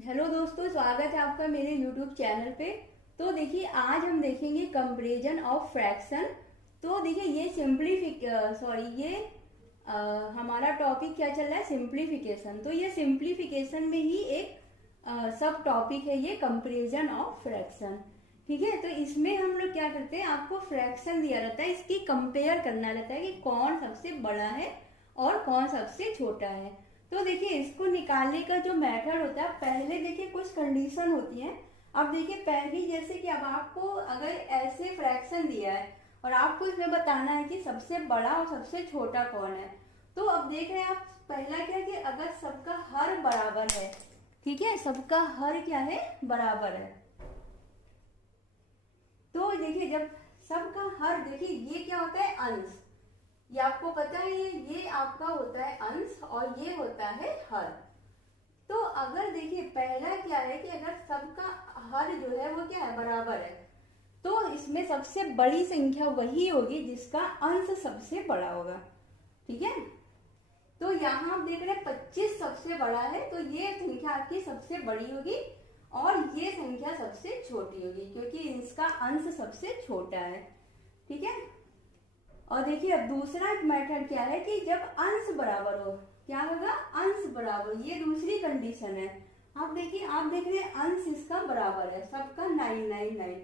Hello दोस्तों, स्वागत है आपका मेरे YouTube चैनल पे। तो देखिए, आज हम देखेंगे कंपैरिजन ऑफ फ्रैक्शन। तो देखिए, ये हमारा टॉपिक क्या चल रहा है, सिंप्लीफिकेशन। तो ये सिंप्लीफिकेशन में ही एक सब टॉपिक है, ये कंपैरिजन ऑफ फ्रैक्शन। ठीक है, तो इसमें हम लोग क्या करते हैं, आपको फ्रैक्शन दिया रहता है, इसकी कंपेयर करना रहता है कि कौन सबसे बड़ा है और कौन सबसे छोटा है। तो देखिए, इसको निकालने का जो मेथड होता है, पहले देखिए कुछ कंडीशन होती है। अब देखिए, पहली जैसे कि अब आपको अगर ऐसे फ्रैक्शन दिया है और आपको इसमें बताना है कि सबसे बड़ा और सबसे छोटा कौन है। तो अब देख रहे हैं आप, पहला क्या कि अगर सबका हर बराबर है, ठीक है, सबका हर क्या है, बराबर है। तो देखिए, जब सबका हर, देखिए ये क्या होता है, अंश। ये आपको पता है, ये आपका होता है अंश और ये होता है हर। तो अगर देखिए, पहला क्या है कि अगर सबका हर जो है वो क्या है, बराबर है, तो इसमें सबसे बड़ी संख्या वही होगी जिसका अंश सबसे बड़ा होगा। ठीक है, तो यहाँ आप देख रहे हैं 25 सबसे बड़ा है, तो ये संख्या आपकी सबसे बड़ी होगी और ये संख्या सबसे छोटी होगी, क्योंकि इसका अंश सबसे छोटा है। ठीक है, और देखिए अब दूसरा मेथड क्या है कि जब अंश बराबर हो, क्या होगा, अंश बराबर, ये दूसरी कंडीशन है। आप देखिए, आप देख रहे हैं अंश इसका बराबर है, सबका 999।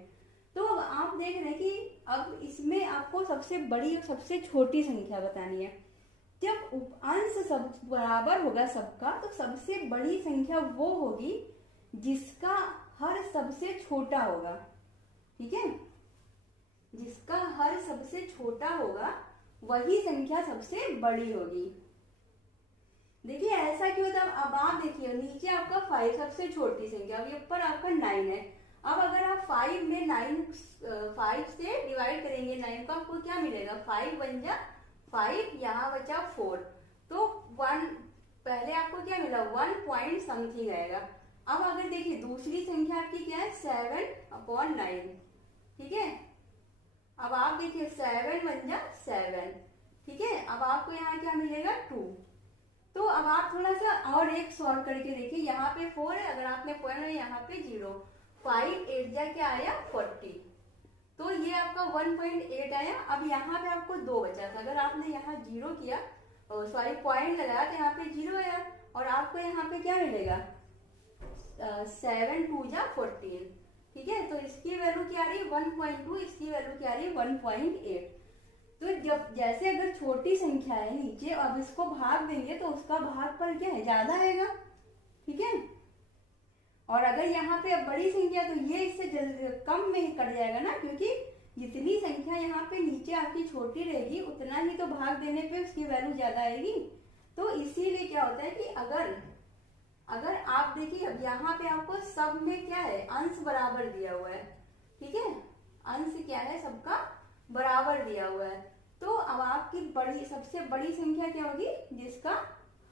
तो अब आप देख रहे हैं कि अब इसमें आपको सबसे बड़ी और सबसे छोटी संख्या बतानी है। जब अंश सब बराबर होगा सबका, तो सबसे बड़ी संख्या वो होगी जिसका हर सबसे छोटा होगा। ठीक है, जिसका हर सबसे छोटा होगा वही संख्या सबसे बड़ी होगी। देखिए ऐसा क्यों होता है, अब आप देखिए नीचे आपका 5 सबसे छोटी संख्या, अब ऊपर आपका 9 है। अब अगर आप 5 में 5 से डिवाइड करेंगे 9 को, आपको क्या मिलेगा, 5 बन जा 5, यहाँ बचा 4, तो 1, पहले आपको क्या मिला, 1 पॉइंट समथिंग आएगा। अब अगर देखिए दूसरी संख्या आपकी क्या है, 7/9। ठीक है, अब आप देखिए 7 बन जा 7। ठीक है, अब आपको यहाँ क्या मिलेगा, 2। तो अब आप थोड़ा सा और एक सॉल्व करके देखिए, यहाँ पे 4 है, अगर आपने पॉइंट है यहाँ पे 0, 5 8 जा क्या आया, 40। तो ये आपका 1.8 आया। अब यहाँ पे आपको 2 बचा था, अगर आपने यहाँ 0 किया, सॉरी पॉइंट लगाया, तो यहाँ पे 0 आया और आपको यहाँ पे क्या मिलेगा, 7 2 जा 14। ठीक है, तो इसकी वैल्यू क्या आ रही है, 1.2, इसकी वैल्यू क्या आ रही है, 1.8। तो जब जैसे अगर छोटी संख्या है नीचे, अब इसको भाग देंगे तो उसका भागफल क्या है, ज्यादा आएगा। ठीक है, और अगर यहाँ पे अब बड़ी संख्या, तो ये इससे कम में ही कट जाएगा ना, क्योंकि जितनी संख्या यहाँ पे नीचे आपकी छोटी रहेगी, उतना ही तो भाग देने पे उसकी वैल्यू ज्यादा आएगी। तो इसीलिए क्या होता है कि अगर आप देखिए, अब यहाँ पे आपको सब में क्या है, अंश बराबर दिया हुआ है। ठीक है, अंश क्या है, सबका बराबर दिया हुआ है। तो अब आपकी बड़ी, सबसे बड़ी संख्या क्या होगी, जिसका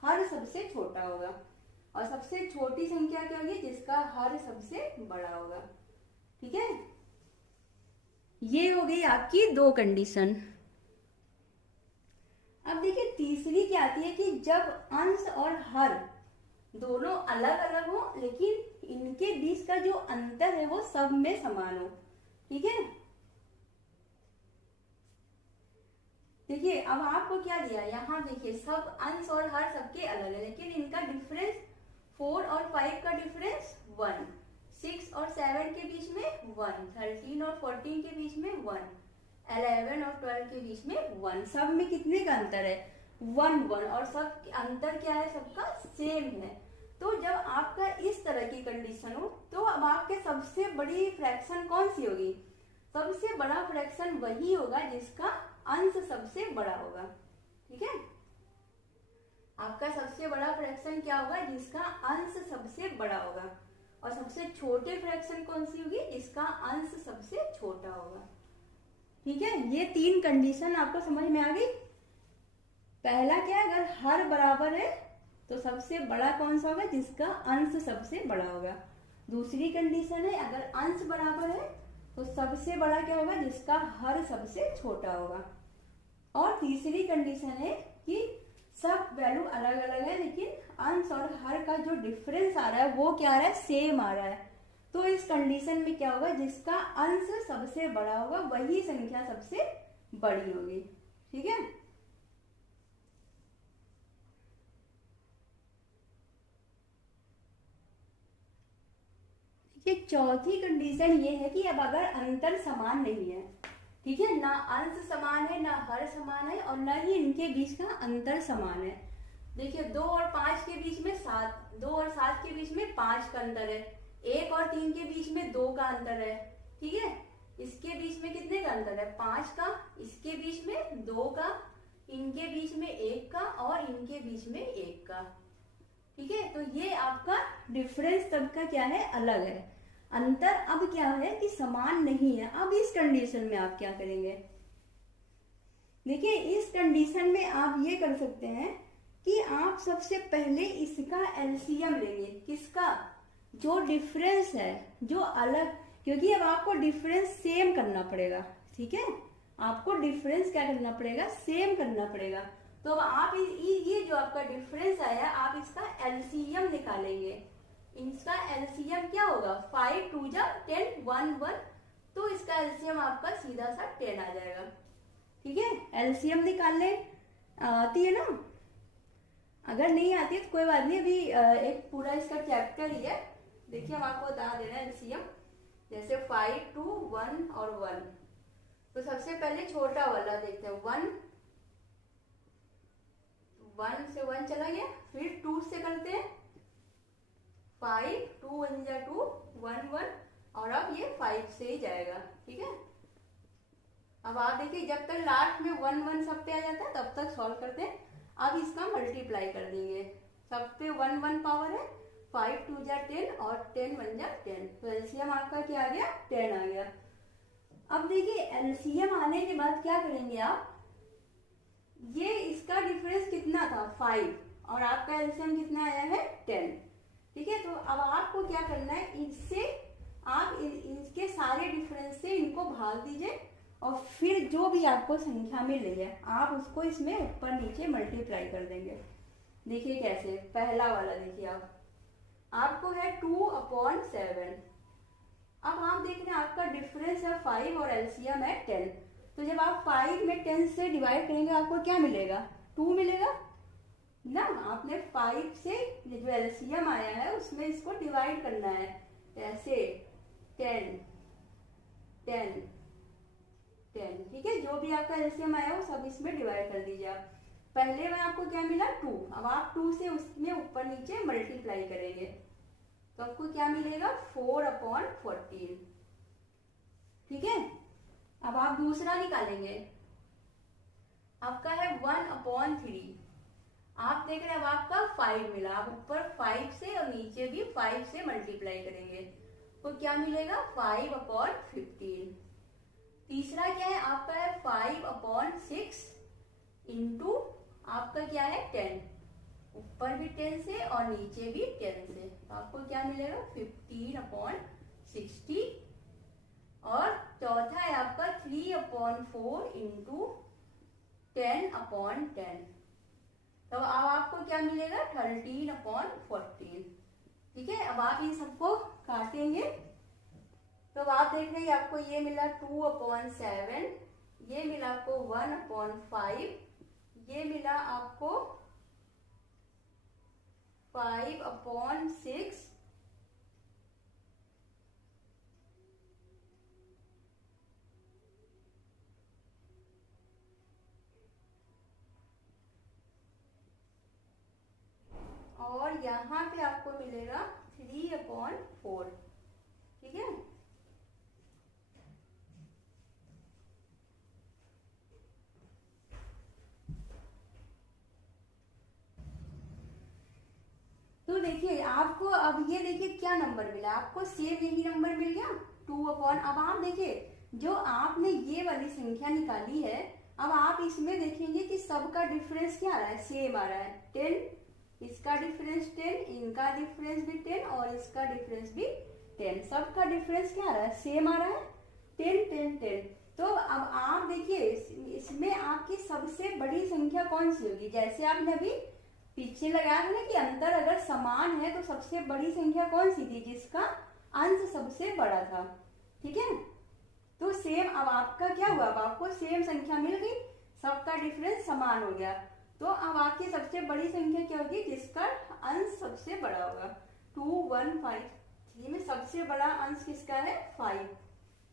हर सबसे छोटा होगा, और सबसे छोटी संख्या क्या होगी, जिसका हर सबसे बड़ा होगा। ठीक है, ये हो गई आपकी दो कंडीशन। अब देखिए तीसरी क्या आती है कि जब अंश और हर दोनों अलग अलग हो, लेकिन इनके बीच का जो अंतर है वो सब में समान हो। ठीक है, देखिए अब आपको क्या दिया, यहाँ देखिए सब अंश और हर सबके अलग है, लेकिन इनका डिफरेंस 4 और 5 का डिफरेंस 1, 6 और 7 के बीच में 1, 13 और 14 के बीच में 1, 11 और 12 के बीच में 1। सब में कितने का अंतर है, 1 1, और सब अंतर क्या है, सबका सेम है। तो जब आपका इस तरह की कंडीशन हो, तो अब आपके सबसे बड़ी फ्रैक्शन कौन सी होगी, सबसे बड़ा फ्रैक्शन वही होगा जिसका अंश सबसे बड़ा होगा। ठीक है, आपका सबसे बड़ा फ्रैक्शन क्या होगा, जिसका अंश सबसे बड़ा होगा, और सबसे छोटे फ्रैक्शन कौन सी होगी, जिसका अंश सबसे छोटा होगा। ठीक है, ये 3 कंडीशन आपको समझ में आ गई। पहला क्या है, अगर हर बराबर है तो सबसे बड़ा कौन सा होगा, जिसका अंश सबसे बड़ा होगा। दूसरी कंडीशन है, अगर अंश बराबर है तो सबसे बड़ा क्या होगा, जिसका हर सबसे छोटा होगा। और तीसरी कंडीशन है कि सब वैल्यू अलग अलग है, लेकिन अंश और हर का जो डिफरेंस आ रहा है वो क्या आ रहा है, सेम आ रहा है। तो इस कंडीशन में क्या होगा, जिसका अंश सबसे बड़ा होगा वही संख्या सबसे बड़ी होगी। ठीक है, ये चौथी कंडीशन ये है कि अब अगर अंतर समान नहीं है, ठीक है, ना अंश समान है, ना हर समान है, और ना ही इनके बीच का अंतर समान है। देखिए 2 और 5 के बीच में 7, 2 और 7 के बीच में 5 का अंतर है, 1 और 3 के बीच में 2 का अंतर है। ठीक है, इसके बीच में कितने का अंतर है, 5 का, इसके बीच में 2 का, इनके बीच में 1 का, और इनके बीच में 1 का। ठीक है, तो ये आपका डिफरेंस सबका क्या है, अलग है। अंतर अब क्या है कि समान नहीं है। अब इस कंडीशन में आप क्या करेंगे, देखिए इस कंडीशन में आप ये कर सकते हैं कि आप सबसे पहले इसका एलसीएम लेंगे। किसका, जो डिफरेंस है, जो अलग, क्योंकि अब आपको डिफरेंस सेम करना पड़ेगा। ठीक है, आपको डिफरेंस क्या करना पड़ेगा, सेम करना पड़ेगा। तो अब आप ये जो आपका डिफरेंस आया, आप इसका एलसीएम निकालेंगे। इसका एलसीएम क्या होगा, 5 2 जा 10 1 1, तो इसका एलसीएम आपका सीधा सा 10 आ जाएगा। ठीक है, एलसीएम निकालने आती है ना, अगर नहीं आती है तो कोई बात नहीं, अभी एक पूरा इसका चैप्टर ही है। देखिए हम आपको बता दे रहे हैं एलसीएम, जैसे 5 2 1 और 1। तो सबसे पहले छोटा वाला देखते हैं, 1 से 1 चला गया, फिर 2 से करते हैं, 5 2 1 जा 2 1 1, और अब ये 5 से ही जाएगा। ठीक है, अब आप देखिए जब तक लास्ट में 1 1 सब पे आ जाता है तब तक सॉल्व करते हैं। अब इसका मल्टीप्लाई कर देंगे, सब पे 1 1 पावर है, 5 2 जा 10 और 10 1 जा 10, तो एलसीएम आपका क्या आ गया, 10 आ गया। अब देखिए एलसीएम आने के बाद क्या करेंगे आप, ये इसका डिफरेंस कितना था, 5, और आपका एलसीएम कितना आया है, 10। ठीक है, तो अब आपको क्या करना है, इससे आप इनके सारे डिफरेंस से इनको भाग दीजिए, और फिर जो भी आपको संख्या में ले जाए आप उसको इसमें ऊपर नीचे मल्टीप्लाई कर देंगे। देखिए कैसे, पहला वाला देखिए आपको है 2/7। अब आप देख रहे हैं आपका डिफरेंस है 5 और एलसीएम है 10, तो जब आप 5 में 10 से डिवाइड करेंगे आपको क्या मिलेगा, 2 मिलेगा ना। आपने 5 से जो एलसीएम आया है उसमें इसको डिवाइड करना है, ऐसे 10 10 10। ठीक है, जो भी आपका एलसीएम आया वो सब इसमें डिवाइड कर दीजिए आप। पहले में आपको क्या मिला, 2, अब आप 2 से उसमें ऊपर नीचे मल्टीप्लाई करेंगे तो आपको क्या मिलेगा, 4/14। ठीक है, अब आप दूसरा निकालेंगे, आपका है 1/3। आप देख रहे हैं अब आपका 5 मिला, आप ऊपर 5 से और नीचे भी 5 से मल्टीप्लाई करेंगे तो क्या मिलेगा, 5/15। तीसरा क्या है, आपका है 5/6 इंटू आपका क्या है 10, ऊपर भी 10 से और नीचे भी 10 से, तो आपको क्या मिलेगा, 15/60। और चौथा है आपका 3/4 इंटू 10/10, तो अब आपको क्या मिलेगा, 13/14। ठीक है, अब आप इन सबको काटेंगे तो अब आप देख रहे हैं आपको ये मिला 2/7, ये मिला आपको 1/5, ये मिला आपको 5/6, और यहाँ पे आपको मिलेगा 3/4। ठीक है, तो देखिए आपको अब ये देखिए क्या नंबर मिला, आपको सेम यही नंबर मिल गया 2/। अब आप देखिए जो आपने ये वाली संख्या निकाली है, अब आप इसमें देखेंगे कि सबका डिफरेंस क्या आ रहा है, सेम आ रहा है 10, इसका डिफरेंस 10, इनका डिफरेंस भी 10 और इसका डिफरेंस भी 10, सबका डिफरेंस क्या आ रहा है, सेम आ रहा है 10 10 10। तो अब आप देखिए इसमें आपकी सबसे बड़ी संख्या कौन सी होगी। जैसे आपने अभी पीछे लगाया था ना कि अंतर अगर समान है तो सबसे बड़ी संख्या कौन सी थी, जिसका अंश सबसे बड़ा था। ठीक है, तो सेम अब आपका क्या हुआ, अब आपको सेम संख्या मिल गई, सबका डिफरेंस समान हो गया। तो अब आपकी सबसे बड़ी संख्या क्या होगी, जिसका अंश सबसे बड़ा होगा। 2 1 5 3 में सबसे बड़ा अंश किसका है, 5।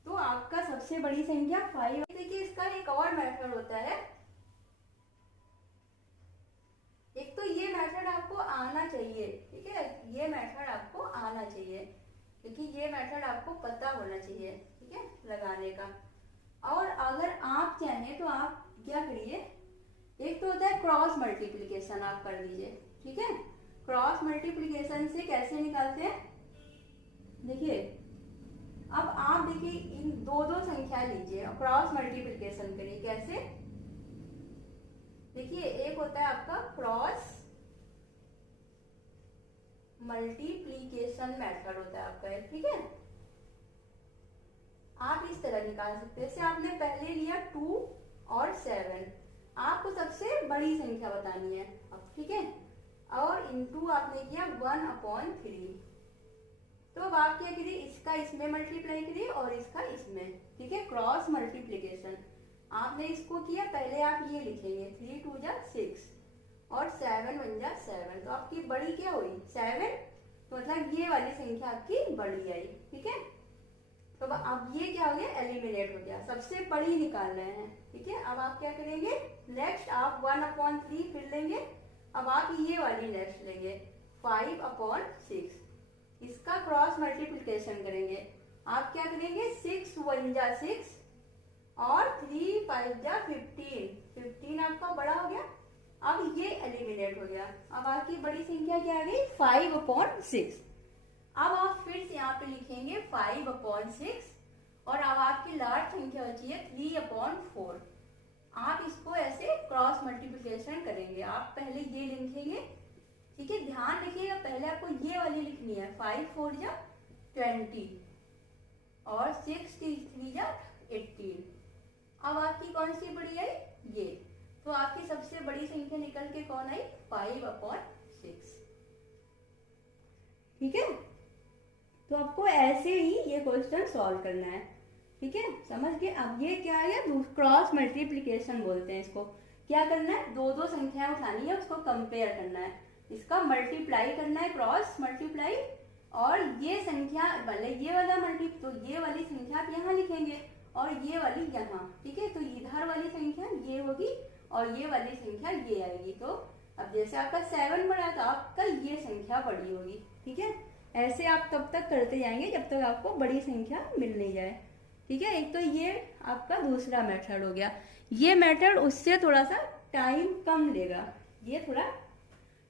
तो आपका सबसे बड़ी संख्या 5। देखिए इसका एक और मेथड होता है, एक तो ये मेथड आपको आना चाहिए, ठीक है, ये मेथड आपको आना चाहिए क्योंकि ये मेथड आपको पता होना चाहिए, ठीक है, लगाने का। और अगर आप चाहें तो आप क्या करिए, एक तो होता है क्रॉस मल्टीप्लिकेशन, आप कर लीजिए। ठीक है, क्रॉस मल्टीप्लिकेशन से कैसे निकालते हैं, देखिए अब आप देखिए इन दो दो संख्या लीजिए और क्रॉस मल्टीप्लिकेशन करिए। कैसे, देखिए एक होता है आपका क्रॉस मल्टीप्लिकेशन मेथड होता है आपका, ठीक है। आप इस तरह निकाल सकते हैं, जैसे आपने पहले लिया 2 और 7, आपको सबसे बड़ी संख्या बतानी है अब, ठीक है, और इनटू आपने किया 1/3। तो अब आप क्या करिए, इसका इसमें मल्टीप्लाई करिए और इसका इसमें, ठीक है, क्रॉस मल्टीप्लिकेशन। आपने इसको किया, पहले आप ये लिखेंगे 3 2 जा 6 और 7 1 जा 7, तो आपकी बड़ी क्या हुई 7, तो मतलब ये वाली संख्या आपकी बड़ी आई। ठीक है, तो अब ये क्या हो गया, एलिमिनेट हो गया, सबसे बड़ी निकाल रहे हैं। ठीक है, अब आप क्या करेंगे, नेक्स्ट आप 1/3 फिर लेंगे, अब आप ये वाली नेक्स्ट लेंगे 5/6, इसका क्रॉस मल्टीप्लिकेशन करेंगे। आप क्या करेंगे, 6 1 जा 6 और 3 5 जा 15, 15 आपका बड़ा हो गया, अब ये एलिमिनेट हो गया। अब आपकी बड़ी संख्या क्या आ गई, 5/6। अब आप फिर से यहाँ पे लिखेंगे 5/6 और अब आपकी लास्ट संख्या बची है 3/4। आप इसको ऐसे क्रॉस मल्टीप्लिकेशन करेंगे, आप पहले ये लिखेंगे, ठीक है, ध्यान रखिएगा पहले आपको ये वाली लिखनी है, 5 4 जा 20 और 6 3 जा 18। अब आपकी कौन सी बड़ी आई, ये, तो आपकी सबसे बड़ी संख्या निकल के कौन आई, 5/6। ठीक है, तो आपको ऐसे ही ये क्वेश्चन सॉल्व करना है। ठीक है, समझ गए। अब ये क्या है, क्रॉस मल्टीप्लिकेशन बोलते हैं इसको। क्या करना है, दो दो संख्याएं उठानी है, उसको कंपेयर करना है, इसका मल्टीप्लाई करना है, क्रॉस मल्टीप्लाई, और ये संख्या वाले ये वाला तो ये वाली संख्या आप यहाँ लिखेंगे और ये वाली यहाँ। ठीक है, तो इधर वाली संख्या ये होगी और ये वाली संख्या ये आएगी। तो अब जैसे आपका 7 बड़ा तो आपका ये संख्या बड़ी होगी। ठीक है, ऐसे आप तब तक करते जाएंगे जब तक आपको बड़ी संख्या मिल नहीं जाए। ठीक है, एक तो ये आपका दूसरा मेथड हो गया। ये मेथड उससे थोड़ा सा टाइम कम लेगा, ये थोड़ा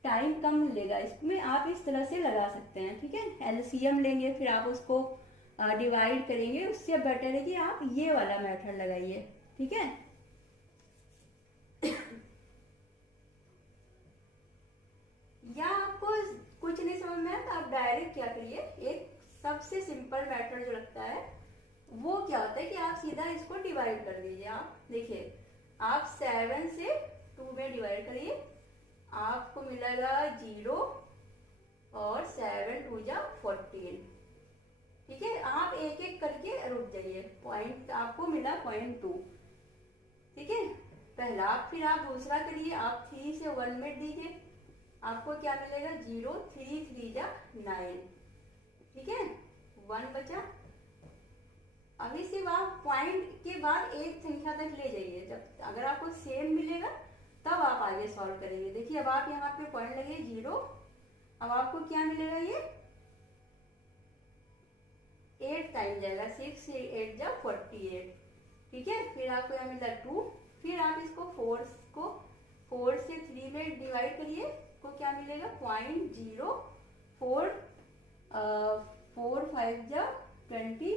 टाइम कम लेगा, इसमें आप इस तरह से लगा सकते हैं। ठीक है, एलसीएम लेंगे फिर आप उसको डिवाइड करेंगे, उससे बेटर है कि आप ये वाला मेथड लगाइए। ठीक है, या आपको कुछ नहीं समझ में आया तो आप डायरेक्ट क्या करिए, एक सबसे सिंपल मेथड जो लगता है वो क्या होता है कि आप सीधा इसको डिवाइड कर दीजिए। आप देखिए, आप 7 से 2 में डिवाइड करिए, आपको मिलेगा 0 और 7 2 जा 14। ठीक है, आप एक एक करके रुक जाइए, पॉइंट आपको मिला 0.2। ठीक है, पहला, फिर आप दूसरा करिए, आप 3 से 1 में दीजिए, आपको क्या मिलेगा 0 3 3 जा 9। ठीक है, 1 बचा। अभी सिर्फ आप पॉइंट के बाद एक संख्या तक ले जाइए, जब अगर आपको सेम मिलेगा तब आप आगे सॉल्व करेंगे। देखिए अब आप यहाँ पे पॉइंट लगे 0, अब आपको क्या मिलेगा, ये 8 टाइम जाएगा, 6 से 8 जा 48। ठीक है, फिर आपको यहाँ मिला 2, फिर आप इसको 4 से 3 में डिवाइड करिए, को क्या मिलेगा 0.04 4 5 जा 20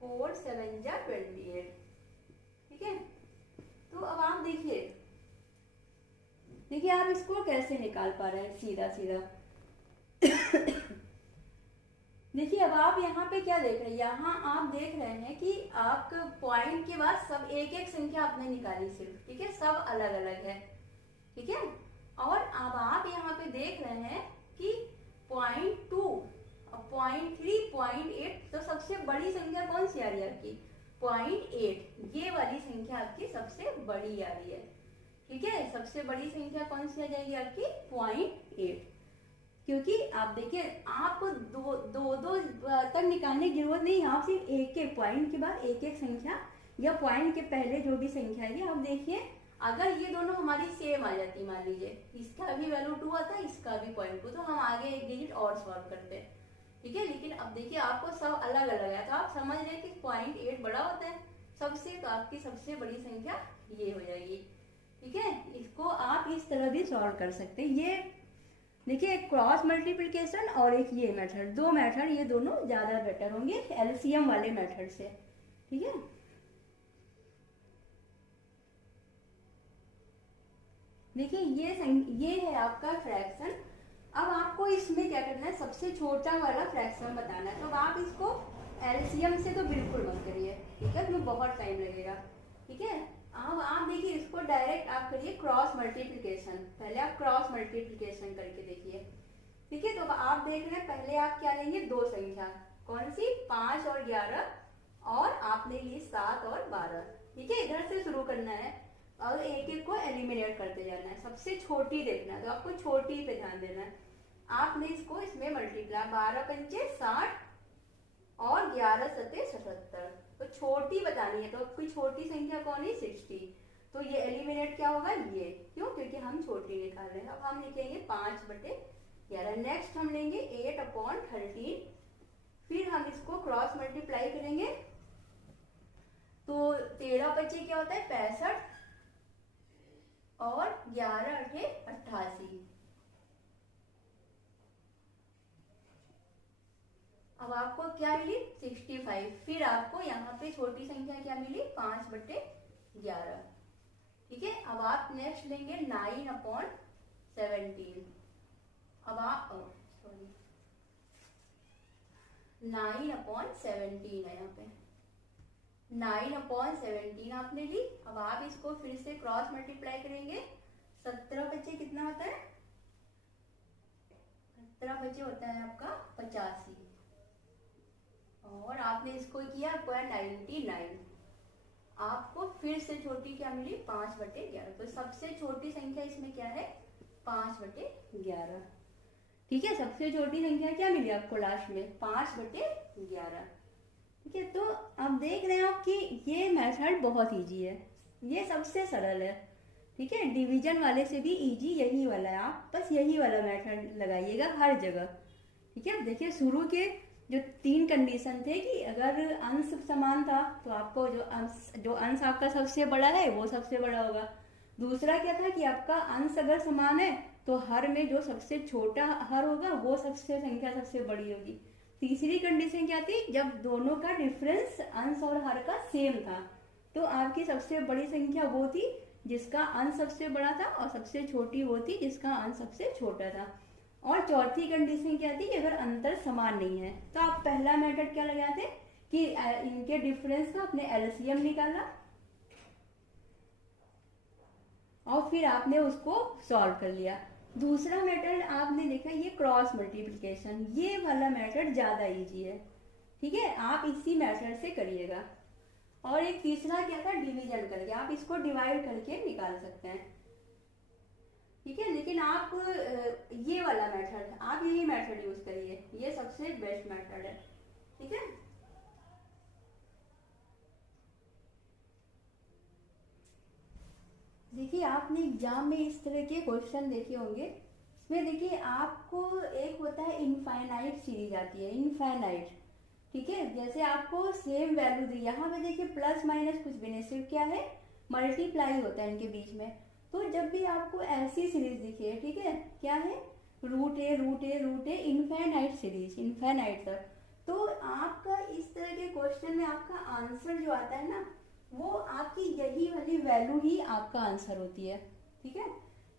4 7 जा 28। ठीक है, तो अब आप देखिए आप इसको कैसे निकाल पा रहे हैं सीधा सीधा। देखिए अब आप यहाँ पे क्या देख रहे हैं, यहाँ आप देख रहे हैं कि आपका पॉइंट के बाद सब एक एक संख्या आपने निकाली सिर्फ, ठीक है, सब अलग अलग है, ठीक है। और अब आप यहाँ पे देख रहे हैं कि 0.2, 0.3, 0.8, तो सबसे बड़ी संख्या कौन सी आ रही है आपकी, 0.8, ये वाली संख्या आपकी सबसे बड़ी आ रही है, ठीक है। सबसे बड़ी संख्या कौन सी आ जाएगी आपकी 0.8, क्योंकि आप देखिए आपको दो तक निकालने की जरूरत नहीं, आप सिर्फ एक एक पॉइंट के बाद एक एक संख्या या पॉइंट के पहले जो भी संख्या है, आप देखिए अगर ये दोनों हमारी सेम आ जाती, मान लीजिए इसका भी वैल्यू 2 आता है, इसका भी 0.2, तो हम आगे एक डिजिट और सॉल्व करते हैं, ठीक है। लेकिन अब देखिए आपको सब अलग अलग है, तो आप समझ रहे हैं कि 0.8 बड़ा होता है सबसे, तो आपकी सबसे बड़ी संख्या ये हो जाएगी, ठीक है। इसको आप इस तरह भी सॉल्व कर सकते हैं। ये देखिए एक क्रॉस मल्टीप्लिकेशन और एक ये मेथड, दो मेथड, ये दोनों ज्यादा बेटर होंगे एलसीएम वाले मेथड से, ठीक है। देखिए ये है आपका फ्रैक्शन। अब आपको इसमें क्या करना है, सबसे छोटा वाला फ्रैक्शन बताना है, तो आप इसको एलसीएम से तो बिल्कुल मत करिए, ठीक है, इसमें बहुत टाइम लगेगा, ठीक है। अब आप देखिए इसको डायरेक्ट आप करिए क्रॉस मल्टीप्लिकेशन, पहले आप क्रॉस मल्टीप्लिकेशन करके देखिए, ठीक है। तो आप देख रहे हैं पहले आप क्या लेंगे, दो संख्या, कौन सी, 5 और 11, और आपने ली 7 और 12, ठीक है। इधर से शुरू करना है और एक एक को एलिमिनेट करते जाना है, सबसे छोटी देखना है, तो आपको छोटी पे ध्यान देना है। आपने इसको इसमें मल्टीप्लाई, 12 पंचे 60 और 11 सते 77, तो छोटी बतानी है, तो आपकी छोटी संख्या कौन है, 60, तो ये एलिमिनेट क्या होगा, ये, क्यों, क्योंकि हम छोटी निकाल रहे हैं। अब हम लिखेंगे 5/11, नेक्स्ट हम लेंगे 8/13, फिर हम इसको क्रॉस मल्टीप्लाई करेंगे, तो 13 बचे क्या होता है 65 और 11 अठे 88। अब आपको क्या मिली 65, फिर आपको यहाँ पे छोटी संख्या क्या मिली 5/11, ठीक है। अब आप नेक्स्ट लेंगे 9/17, अब आप सॉरी 9/17 है यहाँ पे, 9/17 आपने ली। अब आप इसको फिर से क्रॉस मल्टीप्लाई करेंगे, 17 बचे कितना होता है, 17 बचे होता है आपका 85, और आपने इसको किया 99, आपको फिर से छोटी क्या मिली 5/11, तो सबसे छोटी संख्या इसमें क्या है 5/11, ठीक है। सबसे छोटी संख्या क्या मिली आपको लास्ट में 5/11, ठीक है। तो अब देख रहे हो आप कि ये मेथड बहुत इजी है, ये सबसे सरल है, ठीक है। डिवीजन वाले से भी इजी यही वाला है, आप बस यही वाला मेथड लगाइएगा हर जगह, ठीक है। देखिए शुरू के जो 3 कंडीशन थे कि अगर अंश समान था तो आपको जो अंश आपका सबसे बड़ा है वो सबसे बड़ा होगा, दूसरा क्या था कि आपका अंश अगर समान है तो हर में जो सबसे छोटा हर होगा वो संख्या सबसे बड़ी होगी, तीसरी कंडीशन क्या थी, जब दोनों का डिफरेंस अंश और हर का सेम था तो आपकी सबसे बड़ी संख्या वो थी जिसका अंश सबसे बड़ा था, और सबसे छोटी वो थी जिसका अंश सबसे छोटा था। और चौथी कंडीशन क्या थी, अगर अंतर समान नहीं है, तो आप पहला मेथड क्या लगाते कि इनके डिफरेंस का आपने एलसीएम निकाला और फिर आपने उसको सॉल्व कर लिया। दूसरा मेथड आपने देखा ये क्रॉस मल्टीप्लिकेशन, ये वाला मेथड ज्यादा इजी है, ठीक है, आप इसी मेथड से करिएगा। और एक तीसरा क्या था डिवीजन करके, आप इसको डिवाइड करके निकाल सकते हैं, ठीक है। लेकिन आप ये वाला मेथड, आप यही मेथड यूज करिए, ये सबसे बेस्ट मेथड है, ठीक है। देखिए आपने एग्जाम में इस तरह के क्वेश्चन देखे होंगे, इसमें देखिए आपको एक होता है इनफाइनाइट सीरीज आती है, इनफाइनाइट, ठीक है। जैसे आपको सेम वैल्यू दी, यहाँ पे देखिए प्लस माइनस कुछ भी नहीं, सिर्फ क्या है मल्टीप्लाई होता है इनके बीच में। तो जब भी आपको ऐसी सीरीज दिखे, ठीक है, क्या है √a इनफाइनाइट सीरीज, इनफाइनाइट तक, तो आपका इस तरह के क्वेश्चन में आपका आंसर जो आता है ना वो आपकी यही वाली वैल्यू ही आपका आंसर होती है, ठीक है।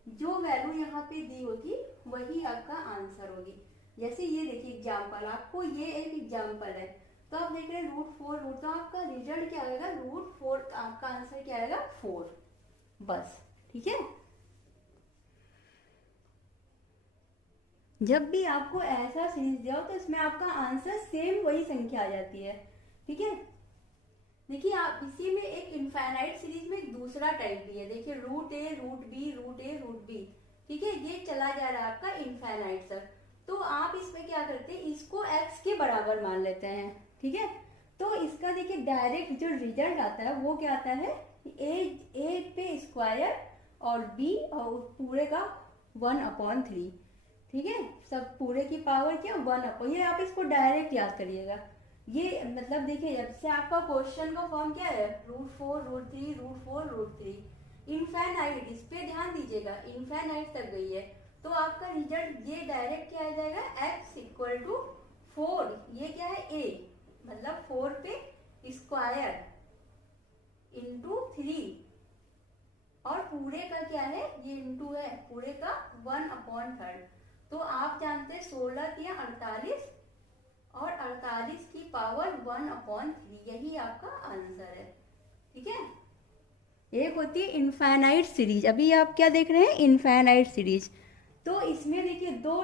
जो वैल्यू यहाँ पे दी होगी वही आपका आंसर होगी। जैसे ये देखिए एग्जाम्पल, आपको ये एक एग्जाम्पल है, तो आप देख रहे हैं √4 तो आपका रिजल्ट क्या आएगा, √4, आपका आंसर क्या आएगा 4, बस। ठीक है, जब भी आपको ऐसा सीरीज दिया हो तो इसमें आपका आंसर सेम वही संख्या आ जाती है। ठीक है, देखिए आप इसी में एक इनफाइनाइट सीरीज में एक दूसरा टाइप भी है, देखिए √a √b। ठीक है, ये चला जा रहा है आपका इनफाइनाइट तक, तो आप इसमें क्या करते हैं, इसको x के बराबर मान लेते हैं। ठीक है, तो इसका देखिए डायरेक्ट जो रिजल्ट आता है वो क्या आता है, a पे स्क्वायर और b और पूरे का 1/3। ठीक है, सब पूरे की पावर क्या 1/, ये आप इसको डायरेक्ट याद करिएगा। ये मतलब देखिए जब से आपका क्वेश्चन का फॉर्म क्या है, √4 √3 √4 √3 इनफाइनाइट, इस पे ध्यान दीजिएगा, इनफाइनाइट तक गई है, तो आपका रिजल्ट ये डायरेक्ट क्या आ जाएगा, x = 4, ये क्या है a, मतलब 4 पे स्क्वायर इंटू 3 और पूरे का क्या है, ये इंटू है, पूरे का 1/3। तो आप जानते हैं 16 या 48 और 48 की पावर 1/3, यही आपका आंसर है। ठीक है, एक होती है इनफाइनाइट सीरीज, अभी आप क्या देख रहे हैं, इनफाइनाइट सीरीज। तो इसमें देखिए दो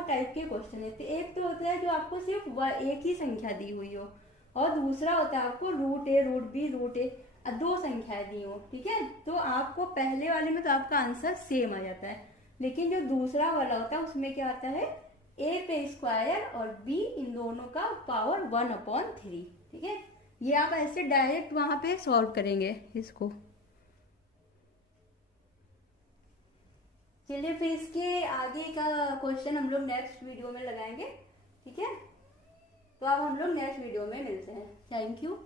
टाइप के क्वेश्चन है, एक तो होता है जो आपको सिर्फ एक ही संख्या दी हुई हो, और दूसरा होता है आपको √a √b √a दो संख्याएं दी हो। ठीक है, तो आपको पहले वाले में तो आपका आंसर सेम आ जाता है, लेकिन जो दूसरा वाला होता है उसमें क्या आता है, a पे स्क्वायर और b, इन दोनों का पावर 1/3। ठीक है, ये आप ऐसे डायरेक्ट वहां पे सॉल्व करेंगे इसको। चलिए फिर इसके आगे का क्वेश्चन हम लोग नेक्स्ट वीडियो में लगाएंगे। ठीक है, तो अब हम लोग नेक्स्ट वीडियो में मिलते हैं। Thank you.